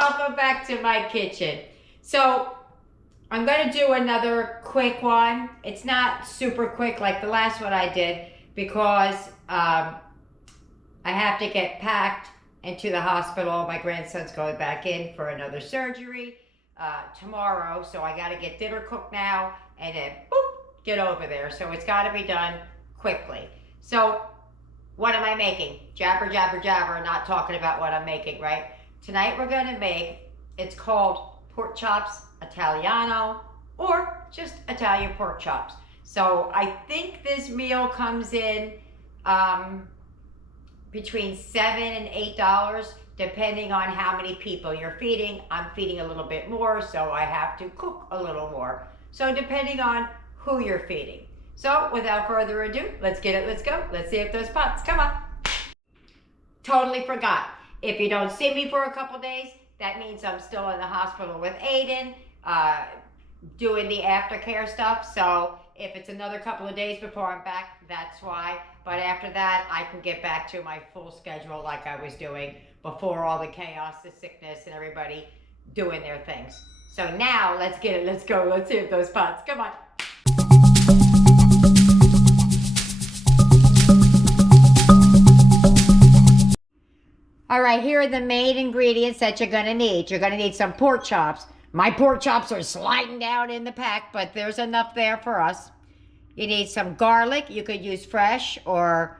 welcome back to my kitchen. So I'm going to do another quick one. It's not super quick like the last one I did because I have to get packed into the hospital. My grandson's going back in for another surgery tomorrow, so I got to get dinner cooked now and then boop, get over there. So it's got to be done quickly. So what am I making? Jabber, jabber, jabber, not talking about what I'm making, right? Tonight we're going to make, it's called pork chops Italiano or just Italian pork chops. So I think this meal comes in between $7 and $8 depending on how many people you're feeding. I'm feeding a little bit more, so I have to cook a little more. So depending on who you're feeding. So without further ado, let's get it, let's go. Let's see if those pots, come on. Totally forgot. If you don't see me for a couple days, that means I'm still in the hospital with Aiden, doing the aftercare stuff. So if it's another couple of days before I'm back, that's why. But after that, I can get back to my full schedule like I was doing before all the chaos, the sickness, and everybody doing their things. So now, let's get it, let's go. Let's see if those pots, come on. All right, here are the main ingredients that you're gonna need. You're gonna need some pork chops. My pork chops are sliding down in the pack, but there's enough there for us. You need some garlic. You could use fresh or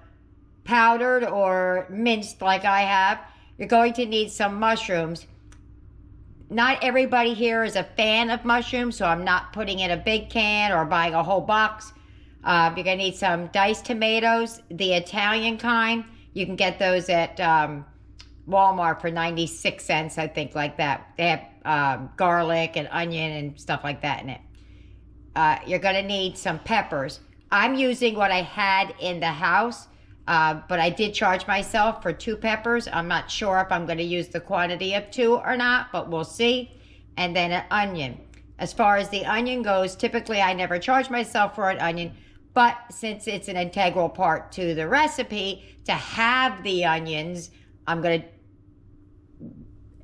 powdered or minced like I have. You're going to need some mushrooms. Not everybody here is a fan of mushrooms, so I'm not putting in a big can or buying a whole box. You're gonna need some diced tomatoes, the Italian kind. You can get those at Walmart for 96 cents, I think, like that. They have garlic and onion and stuff like that in it. You're going to need some peppers. I'm using what I had in the house, but I did charge myself for 2 peppers. I'm not sure if I'm going to use the quantity of 2 or not, but we'll see. And then an onion. As far as the onion goes, typically I never charge myself for an onion, but since it's an integral part to the recipe, to have the onions, I'm going to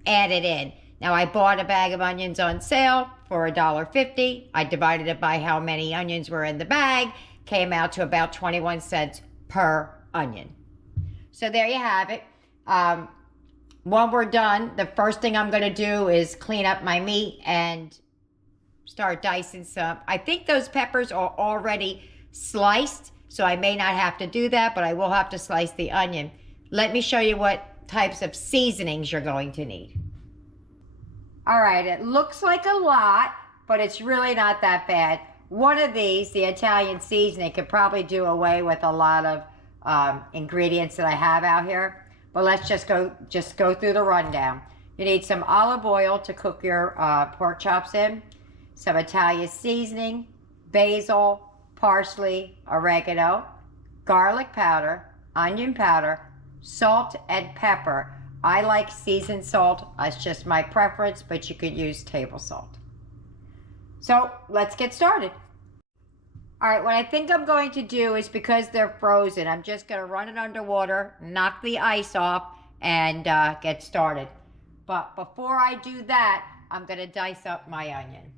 add it in. Now I bought a bag of onions on sale for $1.50. I divided it by how many onions were in the bag. Came out to about 21 cents per onion. So there you have it. When we're done, the first thing I'm going to do is clean up my meat and start dicing some. I think those peppers are already sliced, so I may not have to do that, but I will have to slice the onion. Let me show you what types of seasonings you're going to need. All right, it looks like a lot, but it's really not that bad. One of these, the Italian seasoning, could probably do away with a lot of ingredients that I have out here. But let's just go through the rundown. You need some olive oil to cook your pork chops in, some Italian seasoning, basil, parsley, oregano, garlic powder, onion powder, salt and pepper. I like seasoned salt. That's just my preference, but you could use table salt. So let's get started. All right, what I think I'm going to do is, because they're frozen, I'm just going to run it under water, knock the ice off, and get started. But before I do that, I'm going to dice up my onion.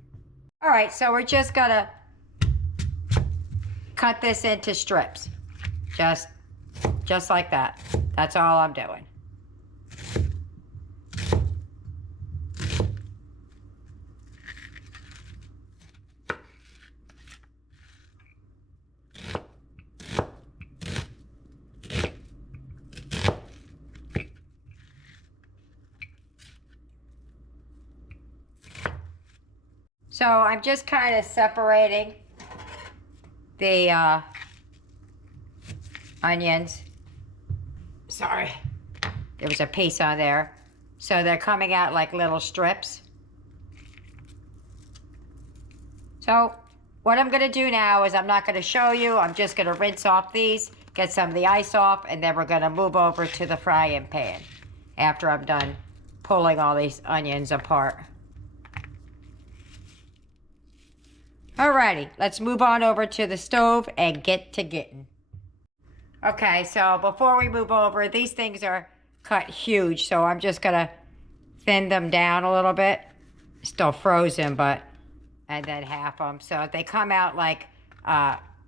All right, so we're just going to cut this into strips. Just like that. That's all I'm doing. So I'm just kind of separating the onions. Sorry, there was a piece on there. So they're coming out like little strips. So what I'm gonna do now is, I'm not gonna show you, I'm just gonna rinse off these, get some of the ice off, and then we're gonna move over to the frying pan after I'm done pulling all these onions apart. Alrighty, let's move on over to the stove and get to getting. Okay, so before we move over, these things are cut huge, so I'm just gonna thinned them down a little bit. Still frozen, but, and then half them. So they come out like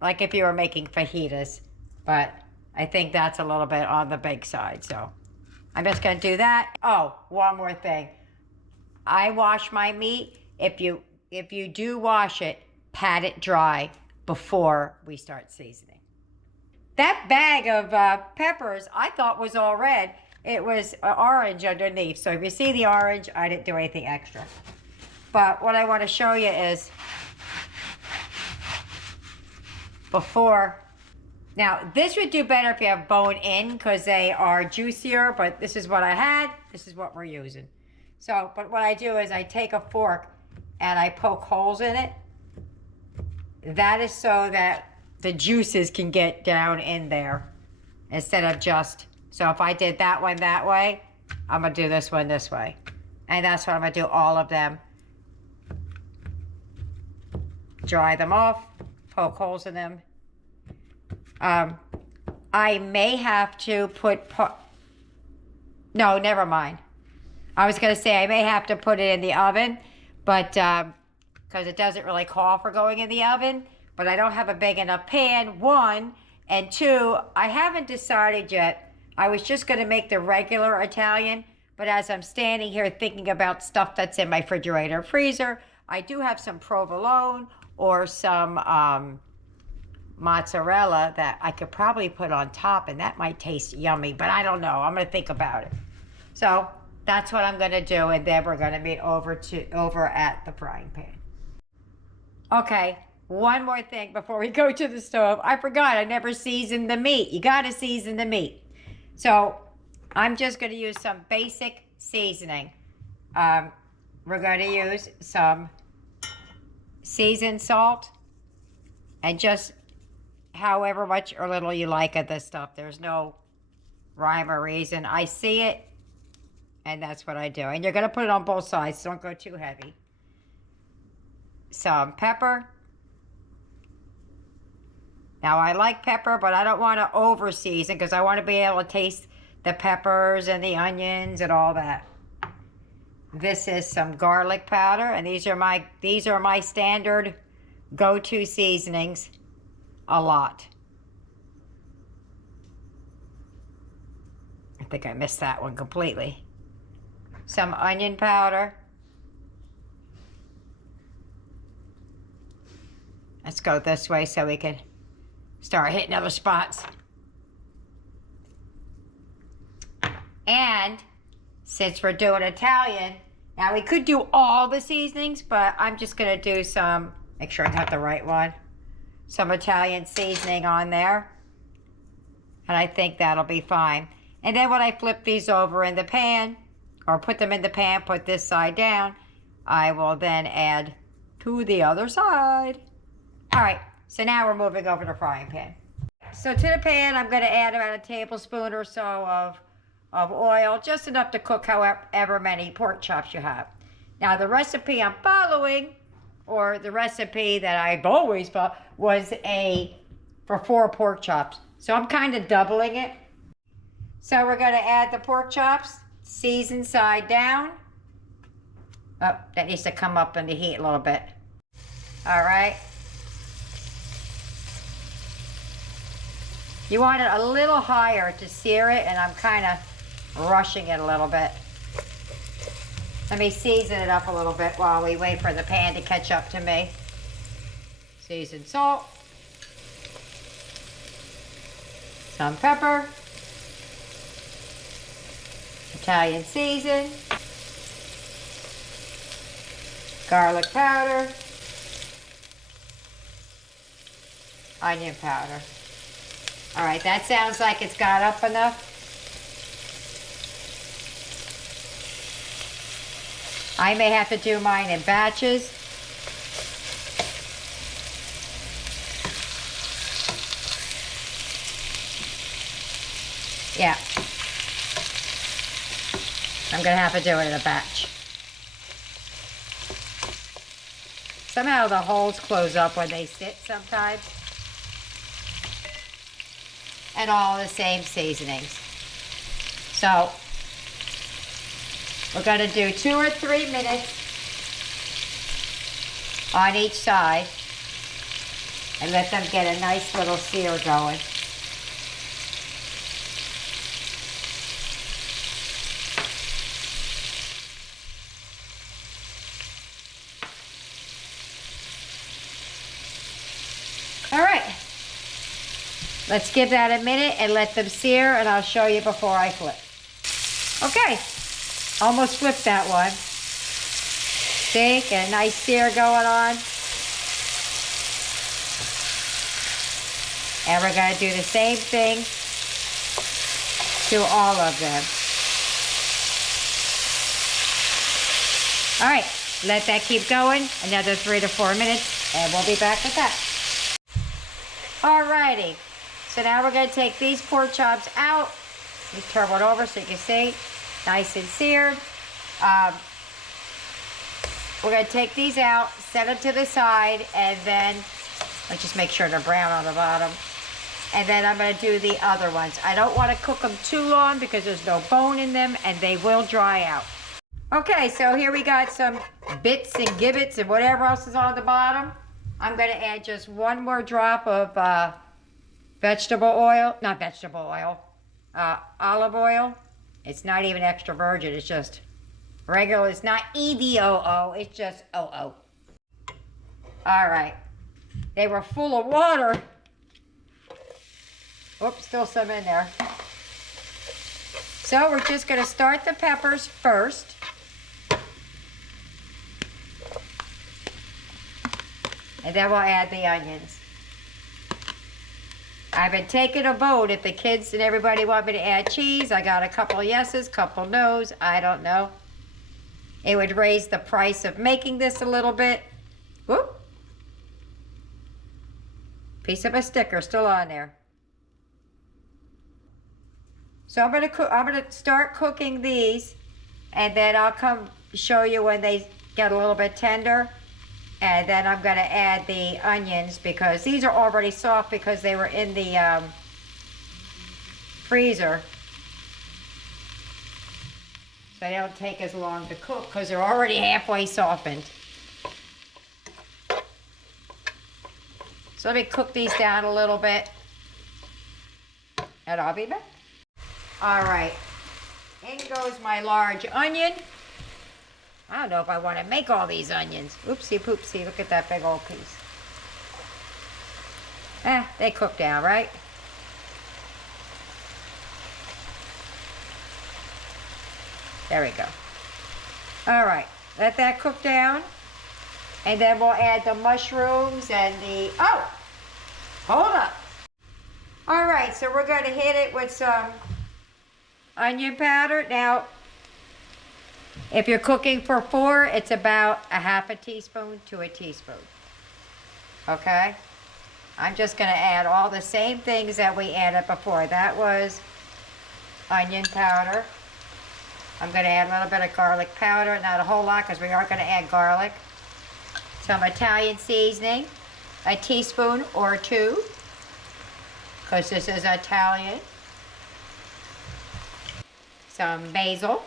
if you were making fajitas. But I think that's a little bit on the big side. So I'm just going to do that. Oh, one more thing. I wash my meat. If you do wash it, pat it dry before we start seasoning. That bag of peppers I thought was all red. It was orange underneath. So if you see the orange, I didn't do anything extra. But what I want to show you is before. Now, this would do better if you have bone in because they are juicier, but this is what I had. This is what we're using. So, but what I do is I take a fork and I poke holes in it. That is so that the juices can get down in there instead of just, so if I did that one that way, I'm going to do this one this way. And that's what I'm going to do all of them. Dry them off, poke holes in them. I may have to put, no, never mind. I was going to say I may have to put it in the oven, but because it doesn't really call for going in the oven, but I don't have a big enough pan, one, and two, I haven't decided yet. I was just going to make the regular Italian, but as I'm standing here thinking about stuff that's in my refrigerator and freezer, I do have some provolone or some mozzarella that I could probably put on top, and that might taste yummy, but I don't know. I'm going to think about it. So that's what I'm going to do, and then we're going to meet over at the frying pan. Okay, one more thing before we go to the stove. I forgot, I never seasoned the meat. You got to season the meat. So I'm just going to use some basic seasoning. We're going to use some seasoned salt and just however much or little you like of this stuff. There's no rhyme or reason. I see it, and that's what I do. And you're going to put it on both sides, so don't go too heavy. Some pepper. Now, I like pepper, but I don't want to over season because I want to be able to taste the peppers and the onions and all that. This is some garlic powder, and these are my standard go-to seasonings. A lot. I think I missed that one completely. Some onion powder. Let's go this way so we can start hitting other spots. And since we're doing Italian, now we could do all the seasonings, but I'm just going to do some, make sure I got the right one. Some Italian seasoning on there. And I think that'll be fine. And then when I flip these over in the pan, or put them in the pan, put this side down, I will then add to the other side. All right, so now we're moving over to the frying pan. So to the pan, I'm going to add about a tablespoon or so of oil, just enough to cook however many pork chops you have. Now the recipe I'm following, or the recipe that I've always followed, was for 4 pork chops. So I'm kind of doubling it. So we're going to add the pork chops, seasoned side down. Oh, that needs to come up in the heat a little bit. All right. You want it a little higher to sear it, and I'm kind of rushing it a little bit. Let me season it up a little bit while we wait for the pan to catch up to me. Seasoned salt. Some pepper. Italian season. Garlic powder. Onion powder. All right, that sounds like it's got up enough. I may have to do mine in batches. Yeah. I'm going to have to do it in a batch. Somehow the holes close up when they sit sometimes. And all the same seasonings. So, We're going to do 2 or 3 minutes on each side and let them get a nice little sear going. All right, let's give that a minute and let them sear, and I'll show you before I flip. Okay, almost flipped that one. See, get a nice sear going on. And we're going to do the same thing to all of them. All right, let that keep going, another 3 to 4 minutes, and we'll be back with that. Alrighty, so now we're going to take these pork chops out. Let me turn one over so you can see, nice and seared. We're going to take these out, set them to the side, and then, let's just make sure they're brown on the bottom. And then I'm going to do the other ones. I don't want to cook them too long because there's no bone in them and they will dry out. Okay, so here we got some bits and gibbets and whatever else is on the bottom. I'm going to add just one more drop of vegetable oil, not vegetable oil, olive oil. It's not even extra virgin, it's just regular. It's not EVOO, it's just OO. All right, they were full of water. Oops, still some in there. So we're just going to start the peppers first. And then we'll add the onions. I've been taking a vote if the kids and everybody want me to add cheese. I got a couple yeses, couple no's. I don't know. It would raise the price of making this a little bit. Whoop. Piece of a sticker still on there. So I'm gonna start cooking these, and then I'll come show you when they get a little bit tender. And then I'm gonna add the onions because these are already soft because they were in the freezer. So they don't take as long to cook because they're already halfway softened. So let me cook these down a little bit, and I'll be back. All right, in goes my large onion. I don't know if I want to make all these onions. Oopsie poopsie, look at that big old piece. They cook down, right? There we go. All right, let that cook down. And then we'll add the mushrooms and the, oh, hold up. All right, so we're going to hit it with some onion powder. Now, if you're cooking for 4, it's about a half a teaspoon to a teaspoon. Okay? I'm just going to add all the same things that we added before. That was onion powder. I'm going to add a little bit of garlic powder, not a whole lot because we are going to add garlic. Some Italian seasoning, a teaspoon or 2, because this is Italian. Some basil,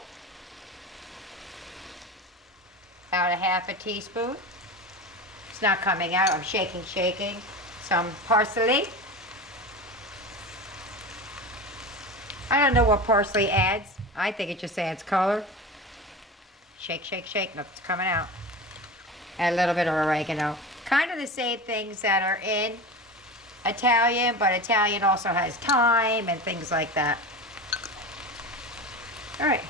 about a half a teaspoon. It's not coming out, I'm shaking. Some parsley. I don't know what parsley adds. I think it just adds color. Shake, nothing's coming out. Add a little bit of oregano. Kind of the same things that are in Italian, but Italian also has thyme and things like that. All right,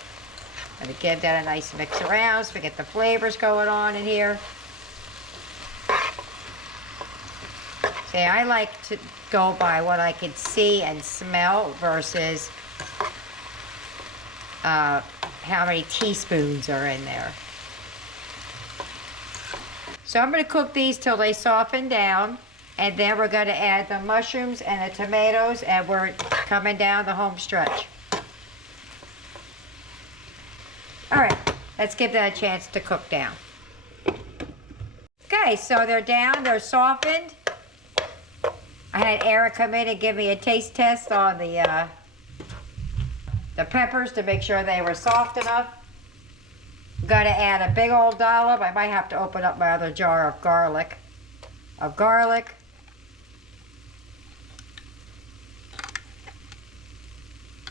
let me give that a nice mix around so we get the flavors going on in here. See, I like to go by what I can see and smell versus how many teaspoons are in there. So I'm going to cook these till they soften down, and then we're going to add the mushrooms and the tomatoes, and we're coming down the home stretch. All right, let's give that a chance to cook down. Okay, so they're down, they're softened. I had Eric come in and give me a taste test on the peppers to make sure they were soft enough. Got to add a big old dollop. I might have to open up my other jar of garlic.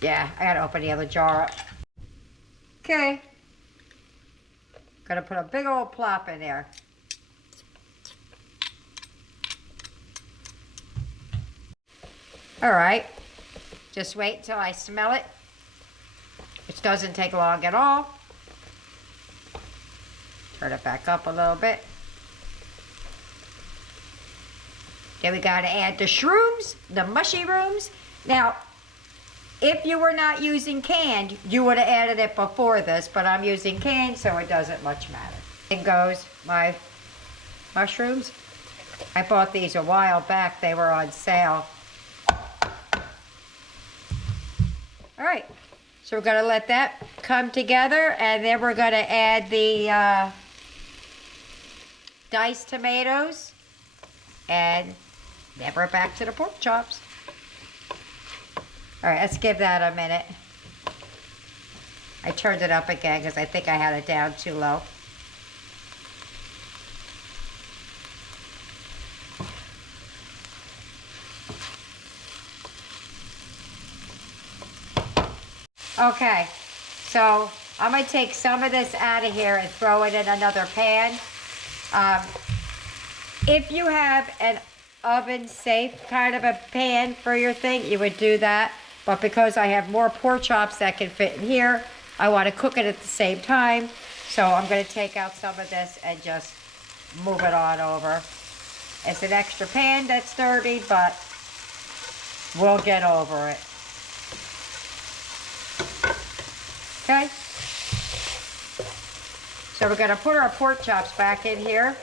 Yeah, I got to open the other jar up. Okay. Gonna put a big old plop in there. All right. Just wait until I smell it, which doesn't take long at all. Turn it back up a little bit. Then we gotta add the shrooms, the mushy rooms. Now, if you were not using canned, you would have added it before this, but I'm using canned, so it doesn't much matter. In goes my mushrooms. I bought these a while back. They were on sale. All right, so we're gonna let that come together, and then we're gonna add the diced tomatoes, and then we're back to the pork chops. All right, let's give that a minute. I turned it up again because I think I had it down too low. Okay, so I'm gonna take some of this out of here and throw it in another pan. If you have an oven safe kind of a pan for your thing, you would do that. But because I have more pork chops that can fit in here, I want to cook it at the same time. So I'm going to take out some of this and just move it on over. It's an extra pan that's dirty, but we'll get over it. Okay. So we're going to put our pork chops back in here.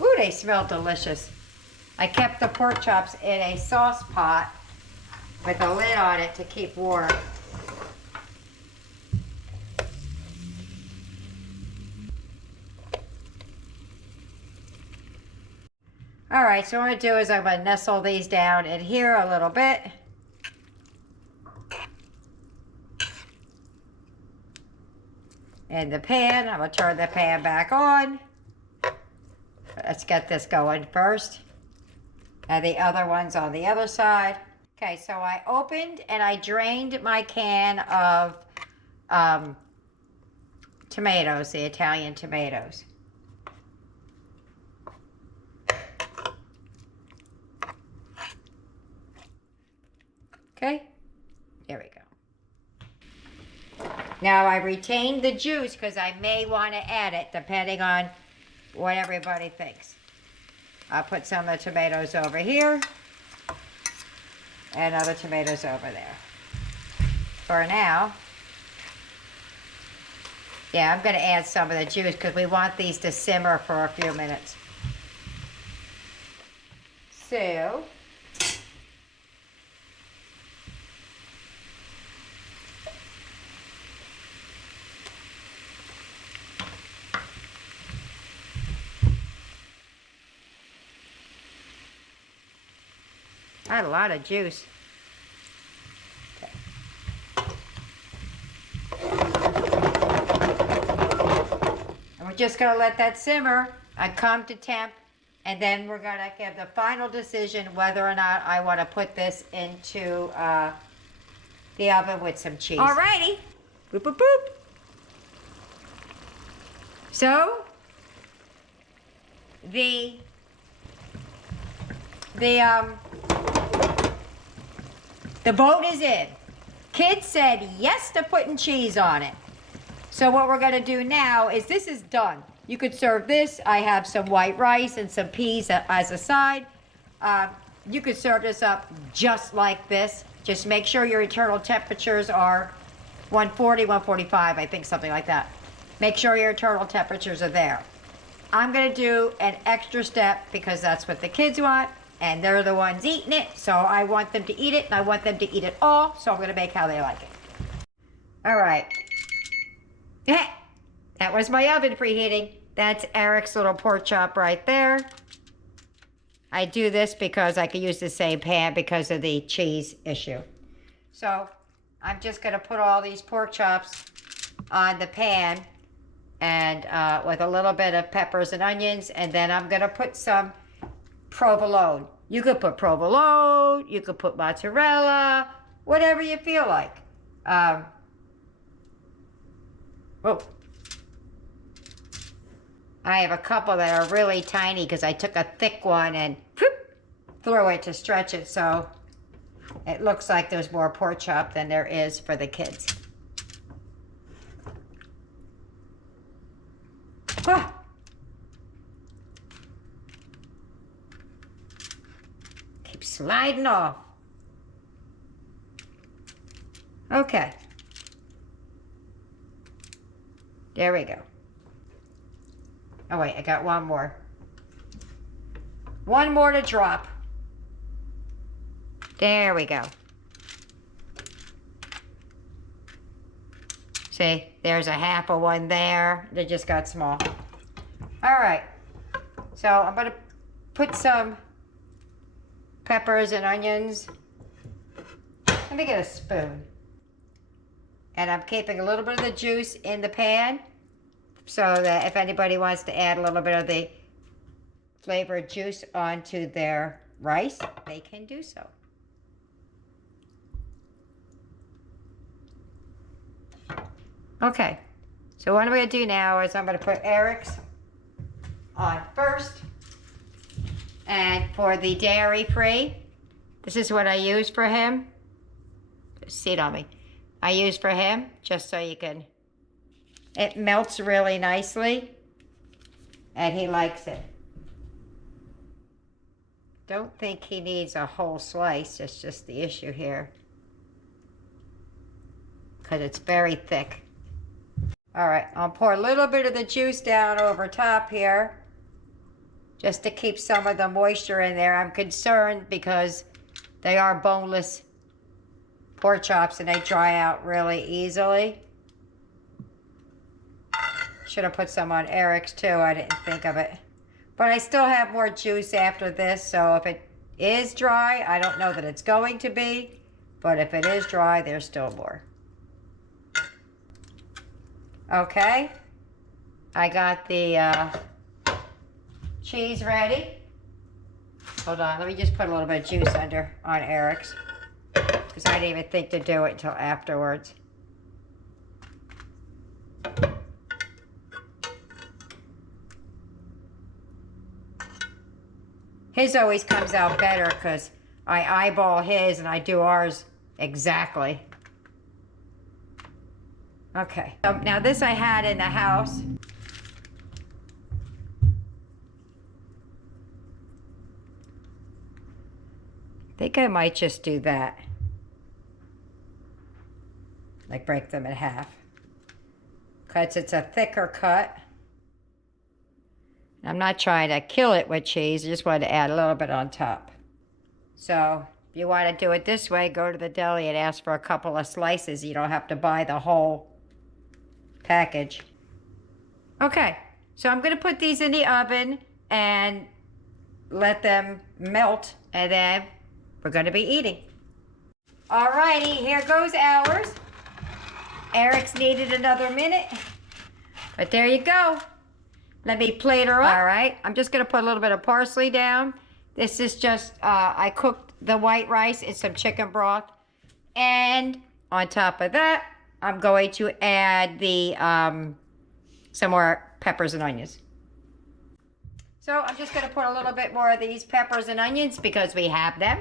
Ooh, they smell delicious. I kept the pork chops in a sauce pot with a lid on it to keep warm. All right, so what I'm gonna do is I'm gonna nestle these down in here a little bit. In the pan, I'm gonna turn the pan back on. Let's get this going first. And the other one's on the other side. Okay, so I opened and I drained my can of tomatoes, the Italian tomatoes. Okay, there we go. Now I retained the juice because I may want to add it depending on what everybody thinks. I'll put some of the tomatoes over here and other tomatoes over there. For now, yeah, I'm going to add some of the juice because we want these to simmer for a few minutes. So, I had a lot of juice. Okay. And we're just going to let that simmer and come to temp, and then we're going to give the final decision whether or not I want to put this into the oven with some cheese. Alrighty. Boop, boop, boop. So, the boat is in. Kids said yes to putting cheese on it. So what we're gonna do now is this is done. You could serve this. I have some white rice and some peas as a side. You could serve this up just like this. Just make sure your internal temperatures are 140, 145, I think, something like that. Make sure your internal temperatures are there. I'm gonna do an extra step because that's what the kids want. And they're the ones eating it, so I want them to eat it, and I want them to eat it all, so I'm going to make how they like it. All right. That was my oven preheating. That's Eric's little pork chop right there. I do this because I could use the same pan because of the cheese issue. So I'm just going to put all these pork chops on the pan, and with a little bit of peppers and onions, and then I'm gonna put some provolone. You could put provolone, you could put mozzarella, whatever you feel like. Whoa. I have a couple that are really tiny because I took a thick one and threw it to stretch it, so it looks like there's more pork chop than there is for the kids. Ah. Keep sliding off. Okay. There we go. Oh wait, I got one more. One more to drop. There we go. See, there's a half of one there. They just got small. All right. So I'm gonna put some peppers and onions. Let me get a spoon. And I'm keeping a little bit of the juice in the pan so that if anybody wants to add a little bit of the flavored juice onto their rice, they can do so. Okay, so what I'm going to do now is I'm going to put Eric's on first. And for the dairy-free, this is what I use for him. See it on me. I use for him, just so you can, it melts really nicely, and he likes it. Don't think he needs a whole slice, that's just the issue here, because it's very thick. All right, I'll pour a little bit of the juice down over top here, just to keep some of the moisture in there. I'm concerned because they are boneless pork chops and they dry out really easily. Should have put some on Eric's too, I didn't think of it. But I still have more juice after this, so if it is dry, I don't know that it's going to be, but if it is dry, there's still more. Okay, I got the cheese ready. Hold on, let me just put a little bit of juice under on Eric's, because I didn't even think to do it until afterwards. His always comes out better because I eyeball his and I do ours exactly. Okay, so now this I had in the house. I think I might just do that. Like break them in half. Because it's a thicker cut. I'm not trying to kill it with cheese, I just wanted to add a little bit on top. So, if you want to do it this way, go to the deli and ask for a couple of slices. You don't have to buy the whole package. Okay, so I'm going to put these in the oven and let them melt, and then we're going to be eating. Alrighty, here goes ours. Eric's needed another minute, but there you go. Let me plate her up. All right, I'm just gonna put a little bit of parsley down. This is just, I cooked the white rice in some chicken broth. And on top of that, I'm going to add the, some more peppers and onions. So I'm just gonna put a little bit more of these peppers and onions because we have them.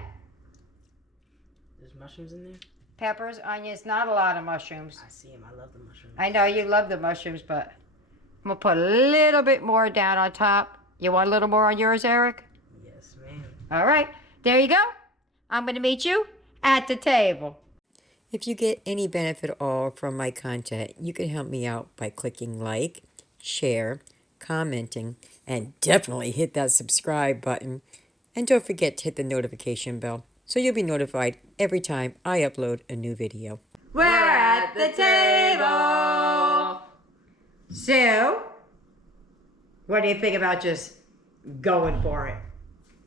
There's mushrooms in there? Peppers, onions, not a lot of mushrooms. I see them, I love the mushrooms. I know you love the mushrooms, but I'm gonna put a little bit more down on top. You want a little more on yours, Eric? Yes, ma'am. All right, there you go. I'm gonna meet you at the table. If you get any benefit at all from my content, you can help me out by clicking like, share, commenting, and definitely hit that subscribe button. And don't forget to hit the notification bell so you'll be notified every time I upload a new video. We're at the table. So, what do you think about just going for it?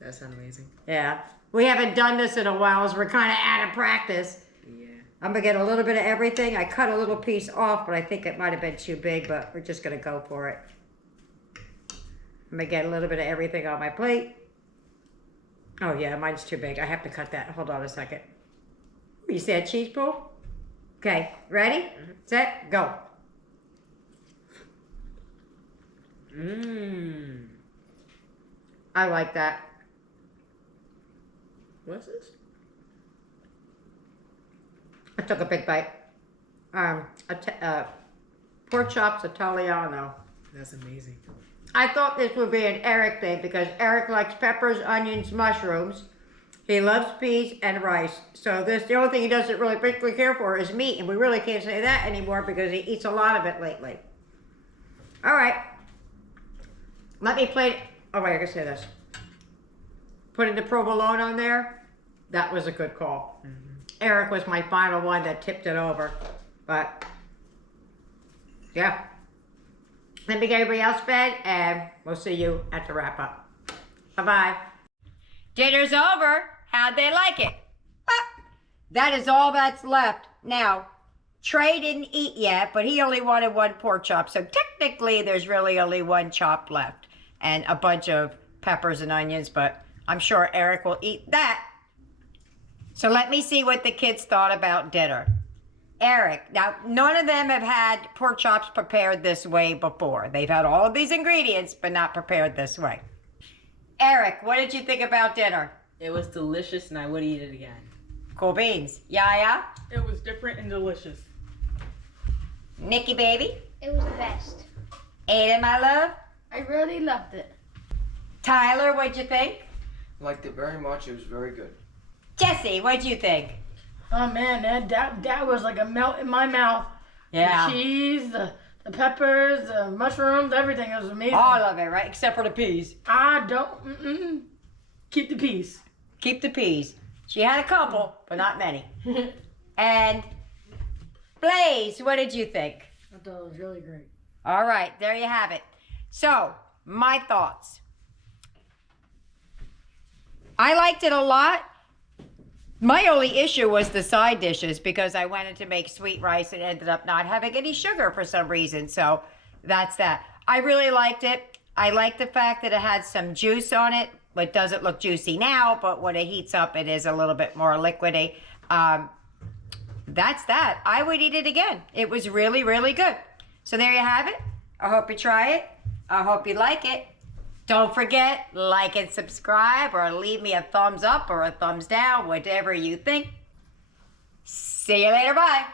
That sounds amazing. Yeah. We haven't done this in a while, so we're kind of out of practice. Yeah. I'm gonna get a little bit of everything. I cut a little piece off, but I think it might have been too big, but we're just gonna go for it. I'm gonna get a little bit of everything on my plate. Oh yeah, mine's too big. I have to cut that. Hold on a second. You see that cheese pool? Okay, ready, set, go. Mmm. I like that. What's this? I took a big bite. Pork chops Italiano. That's amazing. I thought this would be an Eric thing because Eric likes peppers, onions, mushrooms. He loves peas and rice. So the only thing he doesn't really particularly care for is meat, and we really can't say that anymore because he eats a lot of it lately. All right. Let me play. Oh wait, I can say this. Putting the provolone on there, that was a good call. Mm-hmm. Eric was my final one that tipped it over, but yeah. Let me get everybody else fed, and we'll see you at the wrap up. Bye-bye. Dinner's over. How'd they like it? That is all that's left. Now, Trey didn't eat yet, but he only wanted one pork chop, so technically there's really only one chop left and a bunch of peppers and onions, but I'm sure Eric will eat that. So let me see what the kids thought about dinner. Eric, now none of them have had pork chops prepared this way before. They've had all of these ingredients, but not prepared this way. Eric, what did you think about dinner? It was delicious and I would eat it again. Cool beans. Yaya? It was different and delicious. Nikki baby? It was the best. Aiden, my love? I really loved it. Tyler, what'd you think? Liked it very much. It was very good. Jesse, what'd you think? Oh man, that was like a melt in my mouth. Yeah. The cheese, the peppers, the mushrooms, everything. It was amazing. All of it, right? Except for the peas. I don't. Keep the peace. Keep the peas. She had a couple, but not many. And Blaze, what did you think? I thought it was really great. All right, there you have it. So, my thoughts. I liked it a lot. My only issue was the side dishes because I wanted to make sweet rice and ended up not having any sugar for some reason. So that's that. I really liked it. I like the fact that it had some juice on it. It doesn't look juicy now, but when it heats up, it is a little bit more liquidy. That's that. I would eat it again. It was really, really good. So there you have it. I hope you try it. I hope you like it. Don't forget, like and subscribe or leave me a thumbs up or a thumbs down, whatever you think. See you later. Bye.